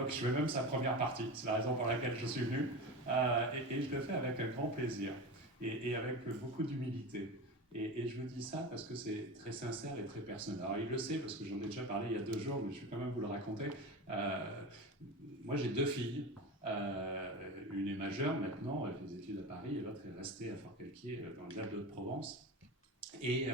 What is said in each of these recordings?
donc je fais même sa première partie. C'est la raison pour laquelle je suis venu. Et je le fais avec un grand plaisir et avec beaucoup d'humilité. Et je vous dis ça parce que c'est très sincère et très personnel. Alors il le sait parce que j'en ai déjà parlé il y a 2 jours, mais je vais quand même vous le raconter. Moi j'ai 2 filles. Une est majeure maintenant, elle fait des études à Paris, et l'autre est restée à Forcalquier dans le Alpes de Provence. Et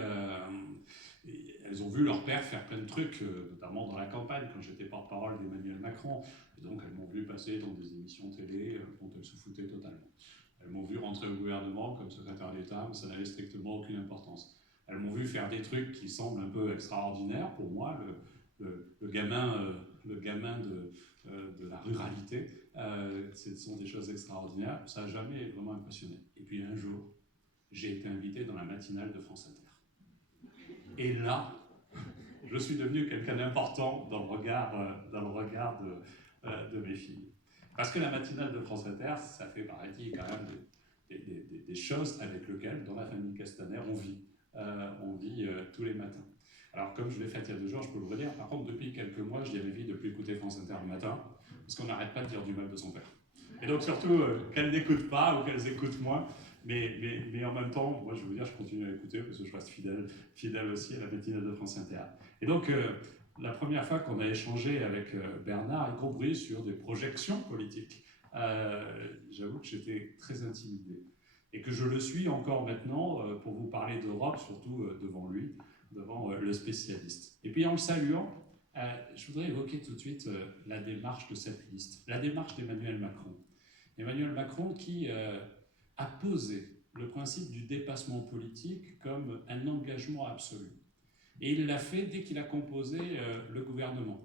elles ont vu leur père faire plein de trucs, notamment dans la campagne, quand j'étais porte-parole d'Emmanuel Macron. Et donc elles m'ont vu passer dans des émissions télé dont elles se foutaient totalement. Elles m'ont vu rentrer au gouvernement comme secrétaire d'État, mais ça n'avait strictement aucune importance. Elles m'ont vu faire des trucs qui semblent un peu extraordinaires pour moi, le gamin de la ruralité. Ce sont des choses extraordinaires, ça n'a jamais vraiment impressionné. Et puis un jour, j'ai été invité dans la matinale de France Inter. Et là, je suis devenu quelqu'un d'important dans le regard de mes filles. Parce que la matinale de France Inter, ça fait, paraît-il, quand même des choses avec lesquelles, dans la famille Castaner, on vit. Tous les matins. Alors, comme je l'ai fait il y a 2 jours, je peux vous le dire. Par contre, depuis quelques mois, je dis à mes filles de ne plus écouter France Inter le matin, parce qu'on n'arrête pas de dire du mal de son père. Et donc, surtout, qu'elles n'écoutent pas ou qu'elles écoutent moins. Mais en même temps, moi, je veux dire, je continue à écouter parce que je reste fidèle aussi à la matinale de France Inter. Et donc, la première fois qu'on a échangé avec Bernard, y compris sur des projections politiques, j'avoue que j'étais très intimidé. Et que je le suis encore maintenant pour vous parler d'Europe, surtout devant lui, devant le spécialiste. Et puis en le saluant, je voudrais évoquer tout de suite la démarche de cette liste, la démarche d'Emmanuel Macron. Emmanuel Macron qui a posé le principe du dépassement politique comme un engagement absolu. Et il l'a fait dès qu'il a composé le gouvernement,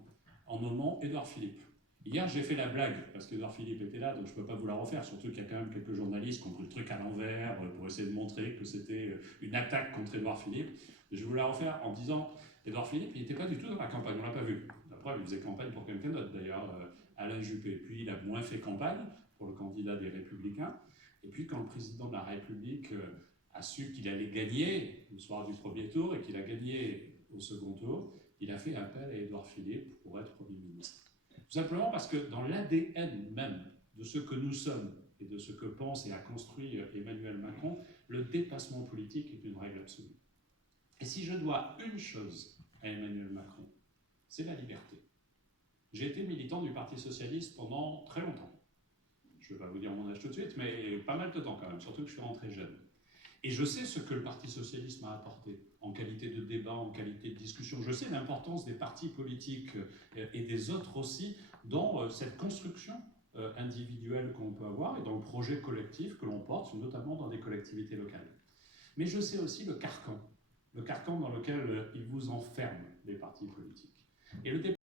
en nommant Édouard Philippe. Hier, j'ai fait la blague, parce qu'Édouard Philippe était là, donc je ne peux pas vous la refaire, surtout qu'il y a quand même quelques journalistes qui ont pris le truc à l'envers pour essayer de montrer que c'était une attaque contre Édouard Philippe. Je vais vous la refaire en disant, Édouard Philippe, il n'était pas du tout dans la campagne, on ne l'a pas vu. La preuve, il faisait campagne pour quelqu'un d'autre, d'ailleurs, Alain Juppé. Puis il a moins fait campagne pour le candidat des Républicains. Et puis quand le président de la République a su qu'il allait gagner le soir du premier tour et qu'il a gagné au second tour, il a fait appel à Édouard Philippe pour être Premier ministre. Tout simplement parce que dans l'ADN même de ce que nous sommes et de ce que pense et a construit Emmanuel Macron, le dépassement politique est une règle absolue. Et si je dois une chose à Emmanuel Macron, c'est la liberté. J'ai été militant du Parti Socialiste pendant très longtemps. Je ne vais pas vous dire mon âge tout de suite, mais pas mal de temps quand même, surtout que je suis rentré jeune. Et je sais ce que le Parti Socialiste m'a apporté en qualité de débat, en qualité de discussion. Je sais l'importance des partis politiques et des autres aussi dans cette construction individuelle qu'on peut avoir et dans le projet collectif que l'on porte, notamment dans des collectivités locales. Mais je sais aussi le carcan dans lequel ils vous enferment, les partis politiques. Et le